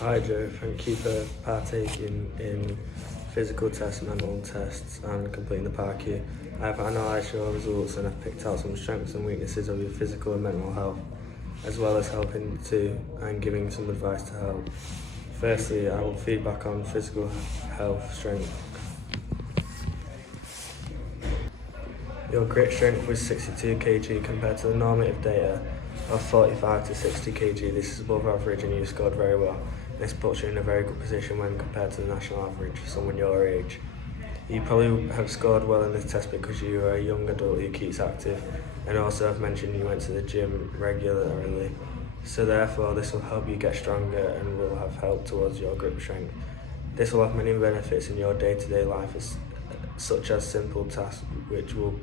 Hi Joe, thank you for partaking in physical tests, mental tests and completing the parquet. I've analysed your results and I've picked out some strengths and weaknesses of your physical and mental health, as well as helping to and giving some advice to help. Firstly, I will feedback on physical health strength. Your grip strength was 62 kg compared to the normative data of 45 to 60 kg. This is above average and you scored very well. This puts you in a very good position when compared to the national average for someone your age. You probably have scored well in this test because you are a young adult who keeps active, and also I've mentioned you went to the gym regularly. So therefore this will help you get stronger and will have help towards your grip strength. This will have many benefits in your day-to-day life, such as simple tasks which will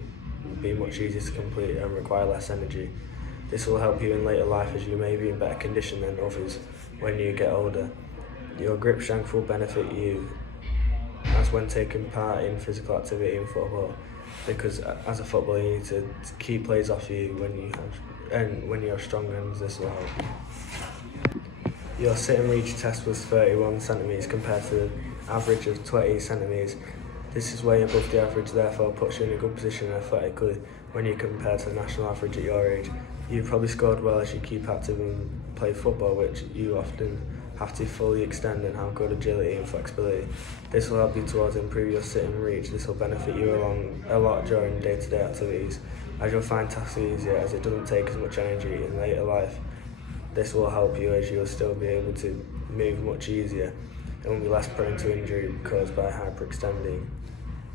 be much easier to complete and require less energy. This will help you in later life as you may be in better condition than others when you get older. Your grip strength will benefit you as when taking part in physical activity in football, because as a footballer you need to keep plays off you when you're stronger, and this will help. Your sit and reach test was 31 centimetres compared to the average of 20 centimetres. This is way above the average, therefore puts you in a good position athletically when you compare to the national average at your age. You've probably scored well as you keep active and play football, which you often have to fully extend and have good agility and flexibility. This will help you towards improve your sit and reach. This will benefit you a lot during day-to-day activities, as you'll find tasks easier as it doesn't take as much energy in later life. This will help you as you'll still be able to move much easier and will be less prone to injury caused by hyperextending.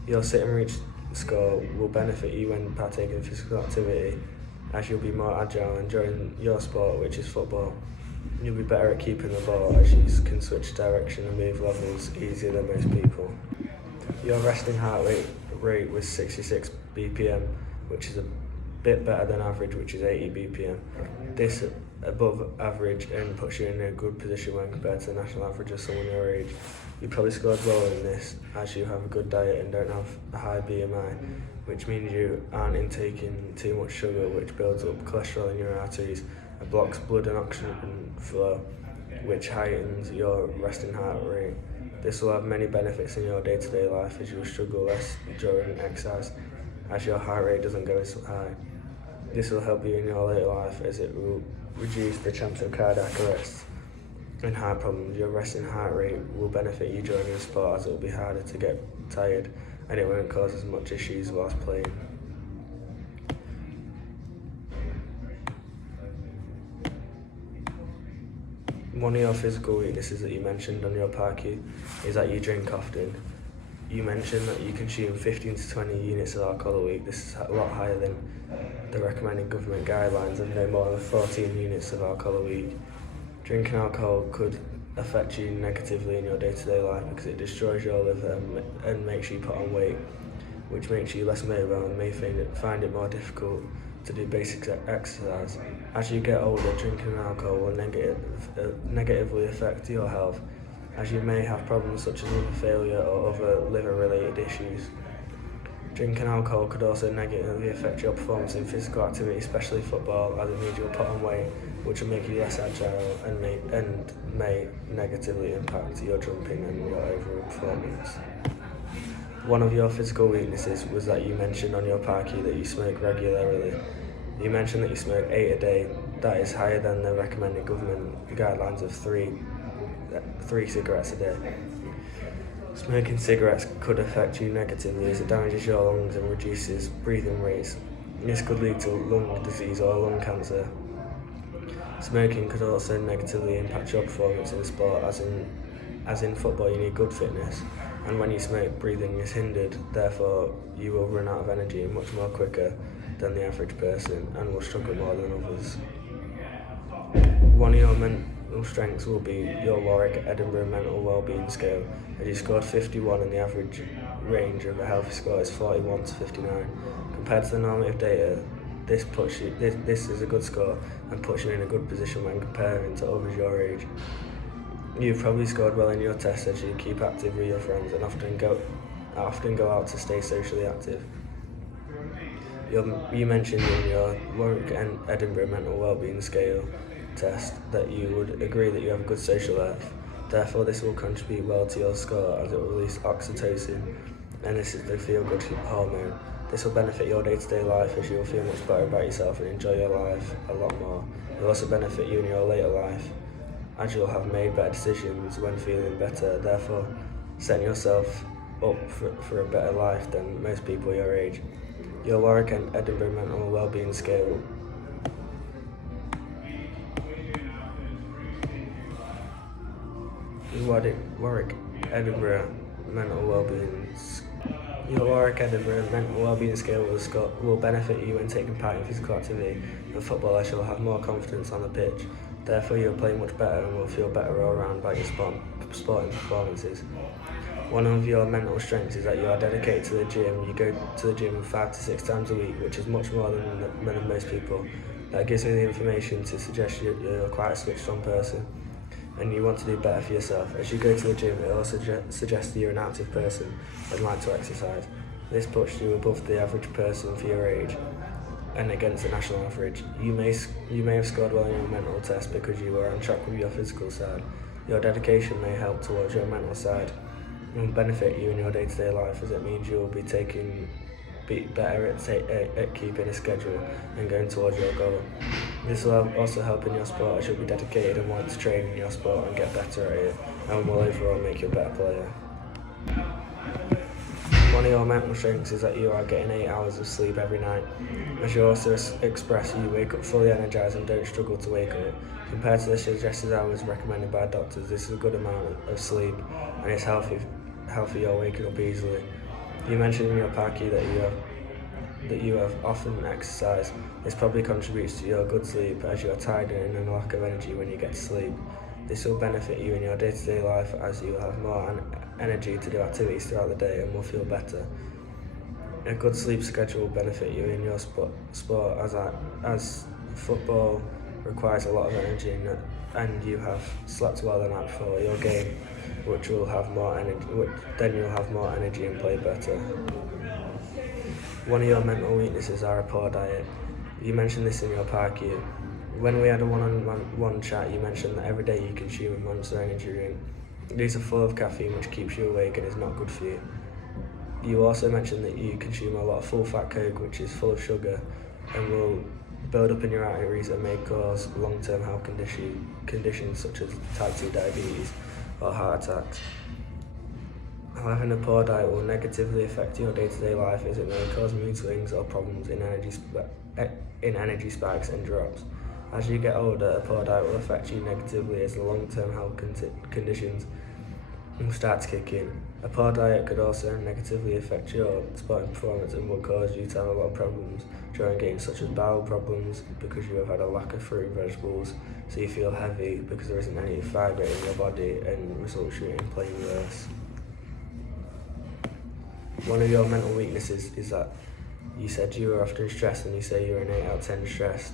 Your sit and reach score will benefit you when partaking in physical activity, as you'll be more agile, and during your sport, which is football, you'll be better at keeping the ball as you can switch direction and move levels easier than most people. Your resting heart rate was 66 BPM, which is a bit better than average, which is 80 BPM. This above average and puts you in a good position when compared to the national average of someone your age. You probably scored well in this as you have a good diet and don't have a high BMI, which means you aren't intaking too much sugar, which builds up cholesterol in your arteries and blocks blood and oxygen flow, which heightens your resting heart rate. This will have many benefits in your day-to-day life as you will struggle less during exercise, as your heart rate doesn't go as high. This will help you in your later life as it will reduce the chance of cardiac arrest and heart problems. Your resting heart rate will benefit you during the sport as it will be harder to get tired and it won't cause as much issues whilst playing. One of your physical weaknesses that you mentioned on your parquet is that you drink often. You mentioned that you consume 15 to 20 units of alcohol a week. This is a lot higher than the recommended government guidelines of no more than 14 units of alcohol a week. Drinking alcohol could affect you negatively in your day-to-day life because it destroys your liver and makes you put on weight, which makes you less mobile and may find it more difficult to do basic exercise. As you get older, drinking alcohol will negatively affect your health, as you may have problems such as liver failure or other liver-related issues. Drinking alcohol could also negatively affect your performance in physical activity, especially football, as it means you'll put on weight, which will make you less agile and may negatively impact your jumping and your overall performance. One of your physical weaknesses was that you mentioned on your parquet that you smoke regularly. You mentioned that you smoke 8 a day. That is higher than the recommended government guidelines of 3 cigarettes a day. Smoking cigarettes could affect you negatively as it damages your lungs and reduces breathing rates. This could lead to lung disease or lung cancer. Smoking could also negatively impact your performance in sport, as in football you need good fitness, and when you smoke, breathing is hindered, therefore you will run out of energy much more quicker than the average person and will struggle more than others. One of your mental strengths will be your Warwick Edinburgh mental wellbeing scale, as you scored 51 and the average range of a healthy score is 41 to 59. Compared to the normative data, this is a good score and puts you in a good position when comparing to others your age. You've probably scored well in your tests as you keep active with your friends and often go out to stay socially active. You mentioned in your Warwick and Edinburgh mental wellbeing scale test that you would agree that you have a good social life. Therefore, this will contribute well to your score as it will release oxytocin, and this is the feel-good hormone. This will benefit your day-to-day life as you will feel much better about yourself and enjoy your life a lot more. It will also benefit you in your later life as you'll have made better decisions when feeling better, therefore setting yourself up for a better life than most people your age. Your Warwick and Edinburgh mental wellbeing scale. Warwick Edinburgh mental wellbeing. Your Warwick Edinburgh mental wellbeing scale will benefit you when taking part in physical activity and football, as you'll have more confidence on the pitch. Therefore, you'll play much better and will feel better all around about your sporting performances. One of your mental strengths is that you are dedicated to the gym. You go to the gym 5 to 6 times a week, which is much more than most people. That gives me the information to suggest you're quite a switched on person and you want to do better for yourself. As you go to the gym, it also suggests that you're an active person and like to exercise. This puts you above the average person for your age and against the national average. You may have scored well in your mental test because you were on track with your physical side. Your dedication may help towards your mental side and benefit you in your day-to-day life, as it means you will be better at keeping a schedule and going towards your goal. This will also help in your sport, as you'll be dedicated and want to train in your sport and get better at it, and will overall make you a better player. One of your mental strengths is that you are getting 8 hours of sleep every night. As you also express, you wake up fully energised and don't struggle to wake up. Compared to the suggested hours recommended by doctors, this is a good amount of sleep and it's healthy you're waking up easily. You mentioned in your parky that you have often exercised. This probably contributes to your good sleep, as you are tired and in a lack of energy when you get to sleep. This will benefit you in your day-to-day life, as you will have more energy to do activities throughout the day and will feel better. A good sleep schedule will benefit you in your sport as football requires a lot of energy and you have slept well the night before your game, which will have more energy. Then you'll have more energy and play better. One of your mental weaknesses are a poor diet. You mentioned this in your parky. When we had a one-on-one chat, you mentioned that every day you consume a Monster energy drink. These are full of caffeine, which keeps you awake and is not good for you. You also mentioned that you consume a lot of full-fat Coke, which is full of sugar and will build up in your arteries and may cause long-term health conditions such as type 2 diabetes or heart attacks. Having a poor diet will negatively affect your day-to-day life, as it may cause mood swings or problems in energy spikes and drops. As you get older, a poor diet will affect you negatively as the long-term health conditions will start to kick in. A poor diet could also negatively affect your sporting performance and will cause you to have a lot of problems during games, such as bowel problems because you have had a lack of fruit and vegetables, so you feel heavy because there isn't any fibre in your body and results in playing worse. One of your mental weaknesses is that you said you were often stressed, and you say you're an 8 out of 10 stressed.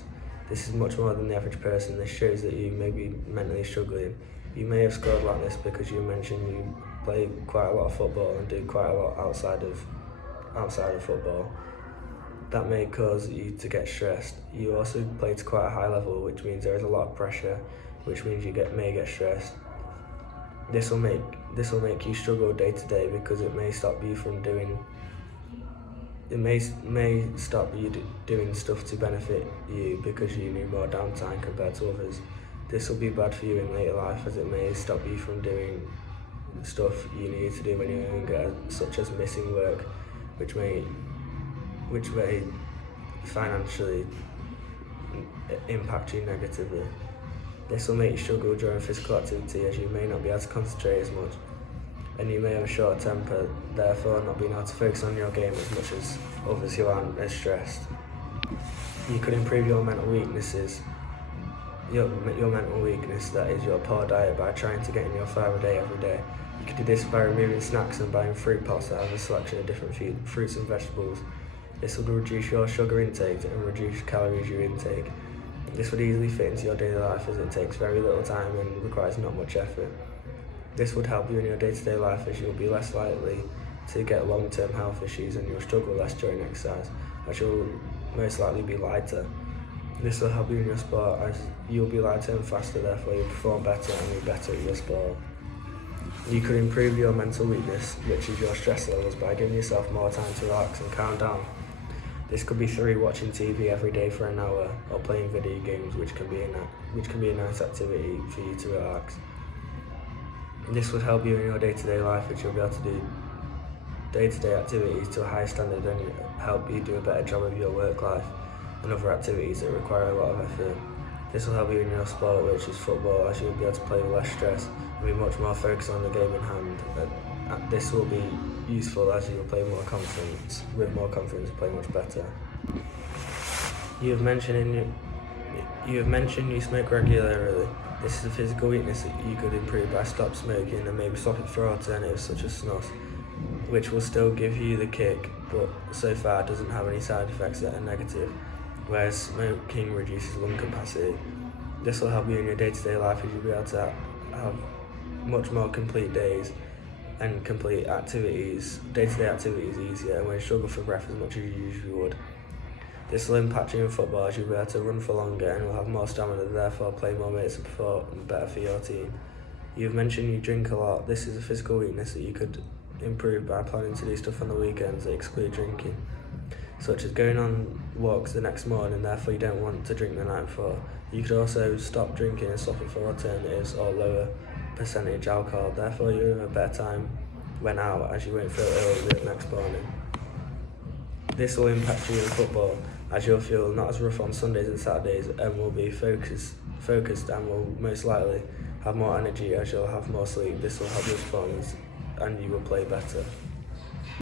This is much more than the average person. This shows that you may be mentally struggling. You may have scored like this because you mentioned you play quite a lot of football and do quite a lot outside of football. That may cause you to get stressed. You also play to quite a high level, which means there is a lot of pressure, which means you may get stressed. This will make you struggle day to day because it may stop you from doing. It may stop you doing stuff to benefit you because you need more downtime compared to others. This will be bad for you in later life, as it may stop you from doing stuff you need to do when you're younger, such as missing work, which may financially impact you negatively. This will make you struggle during physical activity, as you may not be able to concentrate as much, and you may have a short temper, therefore not being able to focus on your game as much as others who aren't as stressed. You could improve your mental weaknesses. Your mental weakness, that is your poor diet, by trying to get in your fibre a day every day. You could do this by removing snacks and buying fruit pots that have a selection of different fruits and vegetables. This would reduce your sugar intake and reduce calories you intake. This would easily fit into your daily life, as it takes very little time and requires not much effort. This would help you in your day-to-day life, as you'll be less likely to get long-term health issues and you'll struggle less during exercise, as you'll most likely be lighter. This will help you in your sport, as you'll be lighter and faster, therefore you'll perform better and be better at your sport. You could improve your mental weakness, which is your stress levels, by giving yourself more time to relax and calm down. This could be through watching TV every day for an hour or playing video games, which can be a nice activity for you to relax. This would help you in your day-to-day life, which you'll be able to do day-to-day activities to a high standard and help you do a better job of your work life and other activities that require a lot of effort. This will help you in your sport, which is football, as you'll be able to play with less stress and be much more focused on the game in hand. This will be useful as you will play with more confidence and play much better. You have mentioned you smoke regularly. This is a physical weakness that you could improve by stop smoking and maybe swap it for alternatives such as snus, which will still give you the kick, but so far doesn't have any side effects that are negative, whereas smoking reduces lung capacity. This will help you in your day-to-day life, as you'll be able to have much more complete days and complete activities, day-to-day activities easier, and won't struggle for breath as much as you usually would. This will impact you in football, as you'll be able to run for longer and will have more stamina, therefore play more minutes and perform better for your team. You've mentioned you drink a lot. This is a physical weakness that you could improve by planning to do stuff on the weekends that exclude drinking, such as going on walks the next morning, therefore you don't want to drink the night before. You could also stop drinking and swap it for alternatives or lower percentage alcohol, therefore you have a better time when out, as you won't feel ill the next morning. This will impact you in football, as you'll feel not as rough on Sundays and Saturdays and will be focused and will most likely have more energy as you'll have more sleep. This will help your performance and you will play better.